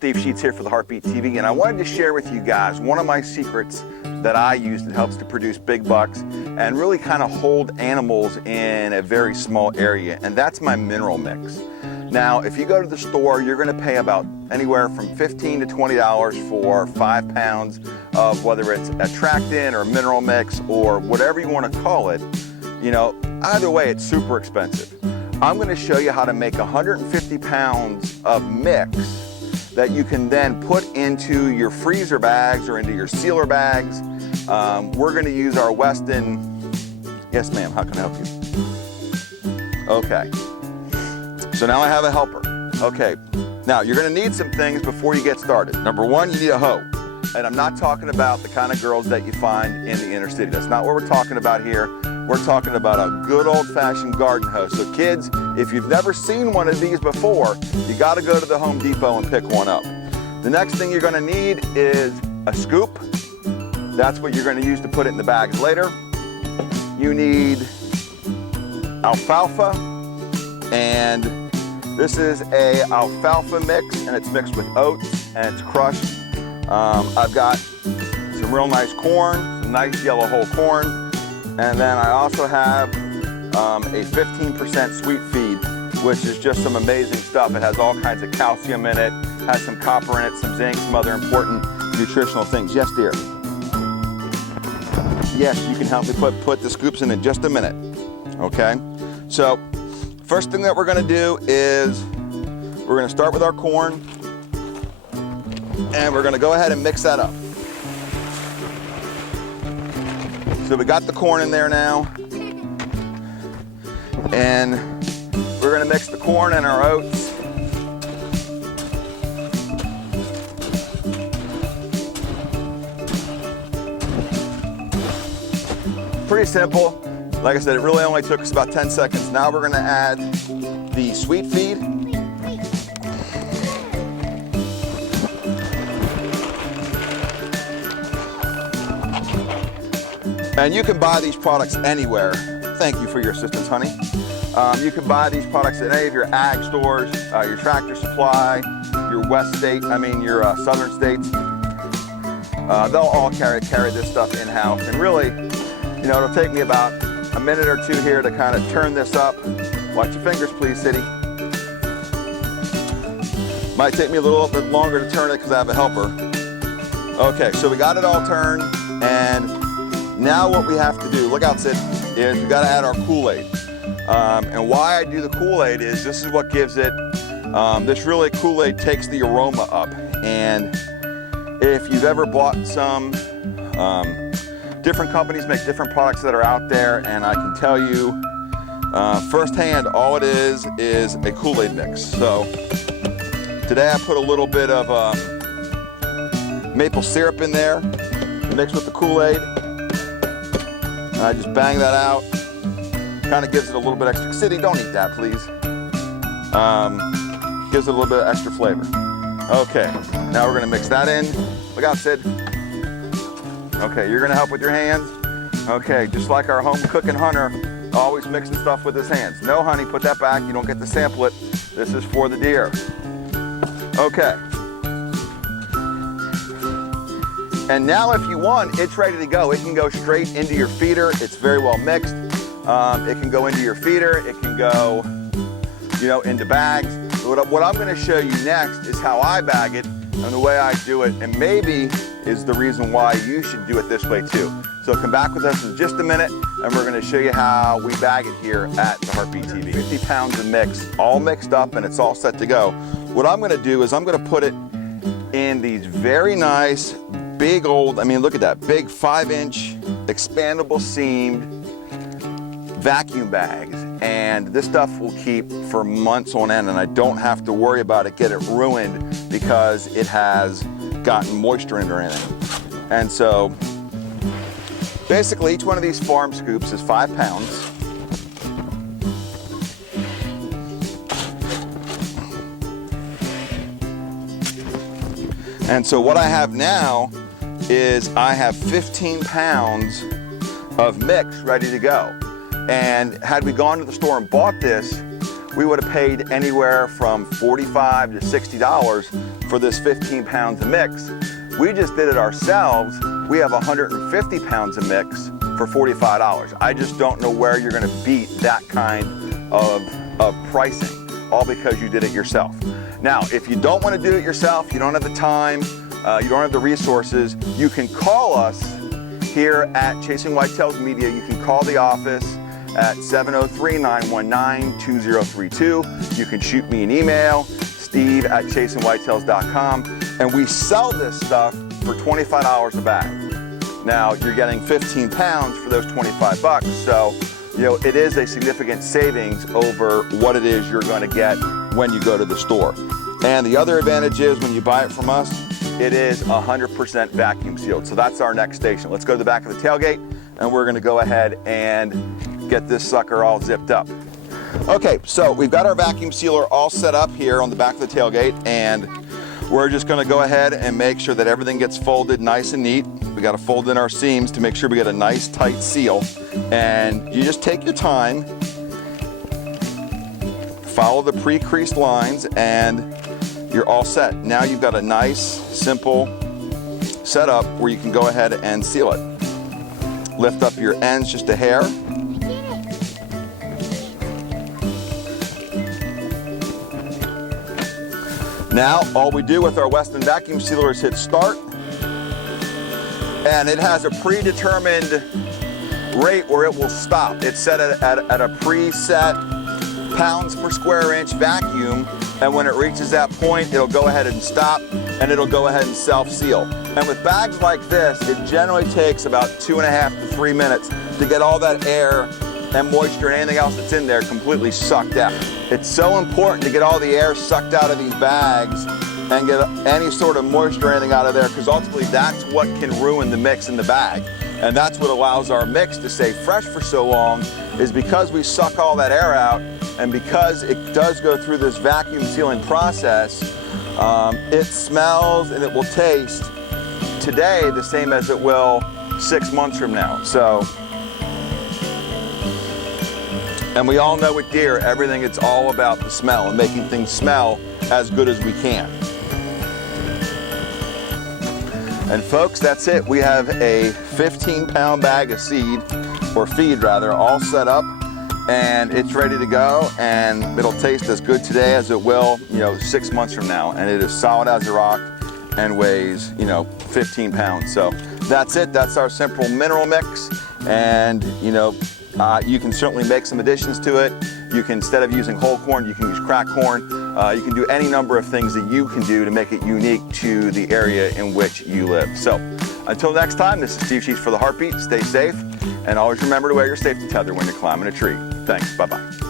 Steve Sheets here for the Heartbeat TV, and I wanted to share with you guys one of my secrets that I use that helps to produce big bucks and really kind of hold animals in a very small area, and that's my mineral mix. Now, if you go to the store, you're going to pay about anywhere from $15 to $20 for 5 pounds of whether it's attractant or mineral mix or whatever you want to call it. You know, either way, it's super expensive. I'm going to show you how to make 150 pounds of mix that you can then put into your freezer bags or into your sealer bags. We're going to use our Weston. Yes, ma'am, how can I help you? Okay. So now I have a helper. Okay, now you're gonna need some things before you get started. Number one, you need a hoe. And I'm not talking about the kind of girls that you find in the inner city. That's not what we're talking about here. We're talking about a good old-fashioned garden hoe. So kids, if you've never seen one of these before, you gotta go to the Home Depot and pick one up. The next thing you're gonna need is a scoop. That's what you're gonna use to put it in the bags later. You need alfalfa, and this is a alfalfa mix, and it's mixed with oats and it's crushed. I've got some real nice corn, some nice yellow whole corn, and then I also have a 15% sweet feed, which is just some amazing stuff. It has all kinds of calcium in it, has some copper in it, some zinc, some other important nutritional things. Yes, dear. Yes, you can help me put the scoops in just a minute. Okay, so first thing that we're gonna do is we're gonna start with our corn, and we're gonna go ahead and mix that up. So we got the corn in there now, and we're gonna mix the corn and our oats. Pretty simple. Like I said, it really only took us about 10 seconds. Now we're gonna add the sweet feed. And you can buy these products anywhere. Thank you for your assistance, honey. You can buy these products at any of your ag stores, your Tractor Supply, your your southern states. They'll all carry this stuff in-house. And really, you know, it'll take me about a minute or two here to kind of turn this up. Watch your fingers, please, City. Might take me a little bit longer to turn it because I have a helper. Okay, so we got it all turned, and now what we have to do, look out, Sid, is we got to add our Kool-Aid. And why I do the Kool-Aid is this is what gives it, this really Kool-Aid takes the aroma up. And if you've ever bought some, different companies make different products that are out there, and I can tell you firsthand, all it is a Kool-Aid mix. So today I put a little bit of maple syrup in there, mixed with the Kool-Aid, and I just bang that out. Kind of gives it a little bit extra. City, don't eat that, please. Gives it a little bit of extra flavor. Okay, now we're gonna mix that in. Look out, Sid. Okay, you're gonna help with your hands. Okay, just like our home cooking hunter, always mixing stuff with his hands. No, honey, put that back. You don't get to sample it. This is for the deer. Okay. And now if you want, it's ready to go. It can go straight into your feeder. It's very well mixed. It can go into your feeder. It can go, you know, into bags. What I'm gonna show you next is how I bag it and the way I do it, and maybe is the reason why you should do it this way too. So come back with us in just a minute, and we're gonna show you how we bag it here at the Heartbeat TV. 50 pounds of mix, all mixed up, and it's all set to go. What I'm gonna do is I'm gonna put it in these very nice, big old, I mean, look at that, big 5-inch expandable seamed vacuum bags. And this stuff will keep for months on end, and I don't have to worry about it get it ruined because it has gotten moisture in it or anything. And so basically each one of these farm scoops is 5 pounds. And so what I have now is I have 15 pounds of mix ready to go. And had we gone to the store and bought this, we would have paid anywhere from $45 to $60 for this 15 pounds of mix. We just did it ourselves. We have 150 pounds of mix for $45. I just don't know where you're gonna beat that kind of pricing, all because you did it yourself. Now, if you don't wanna do it yourself, you don't have the time, you don't have the resources, you can call us here at Chasin'Whitetails Media. You can call the office at 703-919-2032. You can shoot me an email, steve@chasin'whitetails.com, and we sell this stuff for $25 a bag. Now, you're getting 15 pounds for those 25 bucks, so you know, it is a significant savings over what it is you're going to get when you go to the store. And the other advantage is when you buy it from us, it is 100% vacuum sealed. So that's our next station. Let's go to the back of the tailgate and we're gonna go ahead and get this sucker all zipped up. Okay, so we've got our vacuum sealer all set up here on the back of the tailgate, and we're just gonna go ahead and make sure that everything gets folded nice and neat. We gotta fold in our seams to make sure we get a nice tight seal. And you just take your time, follow the pre-creased lines, and you're all set. Now you've got a nice, simple setup where you can go ahead and seal it. Lift up your ends just a hair. Now, all we do with our Weston vacuum sealer is hit start, and it has a predetermined rate where it will stop. It's set at a preset pounds per square inch vacuum, and when it reaches that point, it'll go ahead and stop, and it'll go ahead and self-seal. And with bags like this, it generally takes about 2.5 to 3 minutes to get all that air and moisture and anything else that's in there completely sucked out. It's so important to get all the air sucked out of these bags and get any sort of moisture or anything out of there, because ultimately that's what can ruin the mix in the bag. And that's what allows our mix to stay fresh for so long, is because we suck all that air out, and because it does go through this vacuum sealing process, it smells and it will taste today the same as it will 6 months from now. So, and we all know with deer, everything, it's all about the smell and making things smell as good as we can. And folks, that's it. We have a 15-pound bag of seed, or feed rather, all set up, and it's ready to go, and it'll taste as good today as it will, 6 months from now. And it is solid as a rock and weighs, 15 pounds. So that's it. That's our simple mineral mix. And, you can certainly make some additions to it. You can, instead of using whole corn, you can use cracked corn. You can do any number of things that you can do to make it unique to the area in which you live. So until next time, this is Steve Sheets for The Heartbeat. Stay safe, and always remember to wear your safety tether when you're climbing a tree. Thanks. Bye-bye.